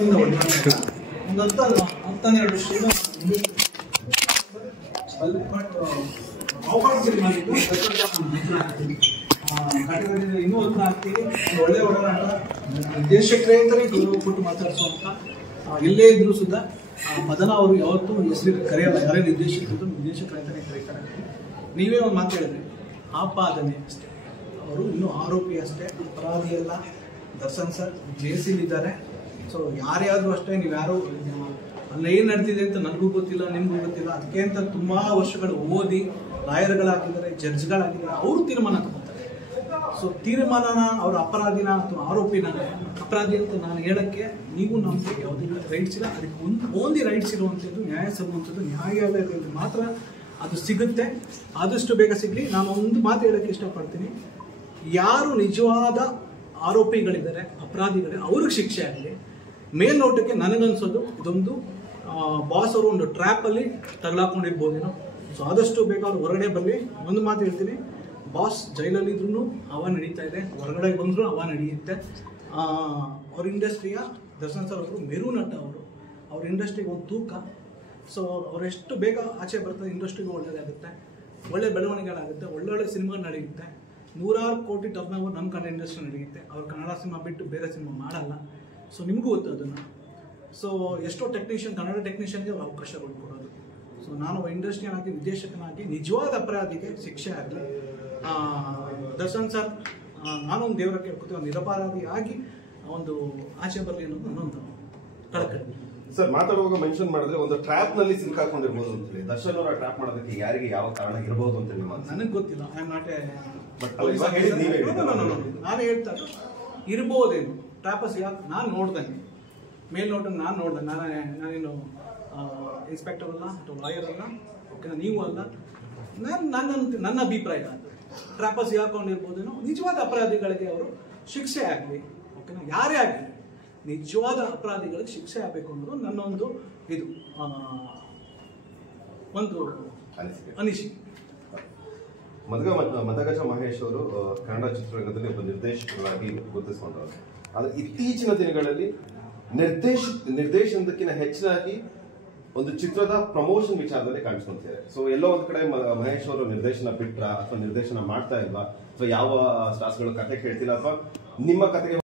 ಇನ್ನೂ ಒಂದು ಆಗ್ತೀವಿ ಒಳ್ಳೆ ಒಡನಾಟ ನಿರ್ದೇಶಕರೇ ಅಂತಲೇ ಗೌರವ ಕೊಟ್ಟು ಮಾತಾಡಿಸುವಂತ ಎಲ್ಲೇ ಇದ್ರೂ ಸುದ್ದ ಮದನ ಅವರು ಯಾವತ್ತೂ ಹೆಸರು ಕರೆಯಲ್ಲ. ಯಾರೇ ನಿರ್ದೇಶಕರು ಅಂತಾನೆ ಕರೀತಾರೆ. ನೀವೇ ಒಂದು ಮಾತು ಹೇಳಿದ್ರಿ, ಆಪಾದನೆ ಅಷ್ಟೇ, ಅವರು ಇನ್ನೂ ಆರೋಪಿ ಅಷ್ಟೇ, ಅಪರಾಧಿ ಅಲ್ಲ. ದರ್ಶನ್ ಸರ್ ಜೈಲಿದ್ದಾರೆ. ಸೊ ಯಾರ್ಯಾದ್ರೂ ಅಷ್ಟೇ, ನೀವು ಯಾರು ಅಲ್ಲೇನು ನಡೆದಿದೆ ಅಂತ ನನಗೂ ಗೊತ್ತಿಲ್ಲ, ನಿಮಗೂ ಗೊತ್ತಿಲ್ಲ. ಅದಕ್ಕೆ ಅಂತ ತುಂಬಾ ವರ್ಷಗಳು ಓದಿ ಲಾಯರ್ಗಳಾಗಿದ್ದಾರೆ, ಜಡ್ಜ್ಗಳಾಗಿದ್ದಾರೆ, ಅವರು ತೀರ್ಮಾನ ತಗೋತಾರೆ. ಸೊ ತೀರ್ಮಾನನ ಅವ್ರ ಅಪರಾಧಿನ ಅಥವಾ ಆರೋಪಿನ ಅಪರಾಧಿ ಅಂತ ನಾನು ಹೇಳಕ್ಕೆ ನೀವು ನಮಗೆ ಯಾವುದೇ ರೈಟ್ಸ್ ಇಲ್ಲ. ಅದಕ್ಕೆ ಓನ್ಲಿ ರೈಟ್ಸ್ ಇರುವಂಥದ್ದು ನ್ಯಾಯ ಸಿಗುವಂಥದ್ದು ನ್ಯಾಯಾಲಯದಲ್ಲಿ ಮಾತ್ರ ಅದು ಸಿಗುತ್ತೆ. ಆದಷ್ಟು ಬೇಗ ಸಿಗಲಿ. ನಾನು ಒಂದು ಮಾತು ಹೇಳಕ್ಕೆ ಇಷ್ಟಪಡ್ತೀನಿ, ಯಾರು ನಿಜವಾದ ಆರೋಪಿಗಳಿದ್ದಾರೆ, ಅಪರಾಧಿಗಳಿದ್ದಾರೆ, ಅವ್ರಿಗೆ ಶಿಕ್ಷೆ ಆಗಲಿ. ಮೇಲ್ನೋಟಕ್ಕೆ ನನಗನ್ಸೋದು ಇದೊಂದು ಬಾಸ್ ಅವರು ಒಂದು ಟ್ರ್ಯಾಪಲ್ಲಿ ತಗಲಾಕೊಂಡಿರ್ಬೋದೇನೋ. ಸೊ ಆದಷ್ಟು ಬೇಗ ಅವ್ರು ಹೊರಗಡೆ ಬರಲಿ. ಒಂದು ಮಾತು ಹೇಳ್ತೀನಿ, ಬಾಸ್ ಜೈಲಲ್ಲಿದ್ರೂ ಹವಾ ನಡೀತಾ ಇದೆ, ಹೊರಗಡೆ ಬಂದರೂ ಹವಾ ನಡೆಯುತ್ತೆ. ಅವ್ರ ಇಂಡಸ್ಟ್ರಿಯ ದರ್ಶನ್ ಸರ್ ಅವರು ಮೆರು ನಟ, ಅವ್ರ ಇಂಡಸ್ಟ್ರಿಗೆ ಒಂದು ತೂಕ. ಸೊ ಅವರೆಷ್ಟು ಬೇಗ ಆಚೆ ಬರ್ತಾರೆ ಇಂಡಸ್ಟ್ರಿಗೂ ಒಳ್ಳೆಯದಾಗುತ್ತೆ, ಒಳ್ಳೆ ಬೆಳವಣಿಗೆಗಳಾಗುತ್ತೆ, ಒಳ್ಳೊಳ್ಳೆ ಸಿನಿಮಾ ನಡೆಯುತ್ತೆ. 100 ಕೋಟಿ ಟರ್ನ್ ಓವರ್ ನಮ್ಮ ಕನ್ನಡ ಇಂಡಸ್ಟ್ರಿ ನಡೆಯುತ್ತೆ. ಅವ್ರು ಕನ್ನಡ ಸಿನಿಮಾ ಬಿಟ್ಟು ಬೇರೆ ಸಿನಿಮಾ ಮಾಡಲ್ಲ. ಸೊ ನಿಮಗೂ ಗೊತ್ತು ಅದನ್ನು. ಸೊ ಎಷ್ಟೋ ಟೆಕ್ನಿಷಿಯನ್, ಕನ್ನಡ ಟೆಕ್ನಿಷಿಯನ್ಗೆ ಅವ್ರು ಅವಕಾಶಗಳು ಕೊಡೋದು. ಸೊ ನಾನು ಇಂಡಸ್ಟ್ರಿಯನ್ ಆಗಿ, ನಿರ್ದೇಶಕನಾಗಿ ನಿಜವಾದ ಅಪರಾಧಿಗೆ ಶಿಕ್ಷೆ ಆಗಲಿ. ದರ್ಶನ್ ಸರ್, ನಾನೊಂದು ದೇವರ ಕೇಳ್ಕೊತೀವಿ, ಒಂದು ನಿರಪರಾಧಿ ಆಗಿ ಒಂದು ಆಚೆ ಬರಲಿ ಅನ್ನೋದು ನನ್ನೊಂದು ಕಳಕಳಿ. ಸರ್, ಮಾತಾಡುವಾಗ ಮೆನ್ಷನ್ ಮಾಡಿದ್ರೆ ಒಂದು ಟ್ರ್ಯಾಪ್ ನಲ್ಲಿ ಸಿಕ್ಕಾಕೊಂಡಿರ್ಬೋದು ಅಂತ ಹೇಳಿ. ದರ್ಶನ್ ಅವರ ಟ್ರ್ಯಾಪ್ ಮಾಡೋದಕ್ಕೆ ಯಾರಿಗೆ ಯಾವ ಕಾರಣ ಇರಬಹುದು ಅಂತ ಹೇಳಿ ನನಗೆ ಗೊತ್ತಿಲ್ಲ. ಐ ಆಮ್ ನಾಟ್ ಎ ನಾನು ಹೇಳ್ತಾ ಇರ್ಬೋದೇನು ಟ್ರ್ಯಾಪಸ್. ಯಾಕೆ ನಾನು ನೋಡ್ದಂಗೆ, ಮೇಲ್ನೋಟ ನಾನು ನೋಡ್ದೆ, ನಾನೇನು ಇನ್ಸ್ಪೆಕ್ಟರ್ ಅಲ್ಲ ಅಥವಾ ಲಾಯರ್ ಅಲ್ಲ, ಓಕೆನಾ, ನೀವು ಅಲ್ಲ. ನನ್ನ ಅಭಿಪ್ರಾಯ ಟ್ರ್ಯಾಪಸ್ ಹಾಕೊಂಡಿರ್ಬೋದೇನೋ. ನಿಜವಾದ ಅಪರಾಧಿಗಳಿಗೆ ಅವರು ಶಿಕ್ಷೆ ಆಗಲಿ, ಓಕೆನಾ, ಯಾರೇ ಆಗಲಿ ನಿಜವಾದ ಅಪರಾಧಿಗಳಿಗೆ ಶಿಕ್ಷೆ ಆಗಬೇಕು ಅನ್ನೋದು ನನ್ನೊಂದು ಇದು ಒಂದು ಅನಿಸಿಕೆ. ಮದಗಜ ಮಹೇಶ್ ಅವರು ಕನ್ನಡ ಚಿತ್ರರಂಗದಲ್ಲಿ ಒಬ್ಬ ನಿರ್ದೇಶಕರಾಗಿ ಗುರುತಿಸಿಕೊಂಡವರು. ಆದರೆ ಇತ್ತೀಚಿನ ದಿನಗಳಲ್ಲಿ ನಿರ್ದೇಶನದಕ್ಕಿಂತ ಹೆಚ್ಚಾಗಿ ಒಂದು ಚಿತ್ರದ ಪ್ರಮೋಷನ್ ವಿಚಾರದಲ್ಲಿ ಕಾಣಿಸ್ಕೊಂತಾರೆ. ಸೊ ಎಲ್ಲೋ ಒಂದ್ ಕಡೆ ಮಹೇಶ್ ಅವರು ನಿರ್ದೇಶನ ಬಿಟ್ರ ಅಥವಾ ನಿರ್ದೇಶನ ಮಾಡ್ತಾ ಇಲ್ವಾ, ಅಥವಾ ಯಾವ ಸ್ಟಾರ್ಸ್ಗಳು ಕತೆ ಕೇಳ್ತಿಲ್ಲ, ಅಥವಾ ನಿಮ್ಮ ಕತೆಗೆ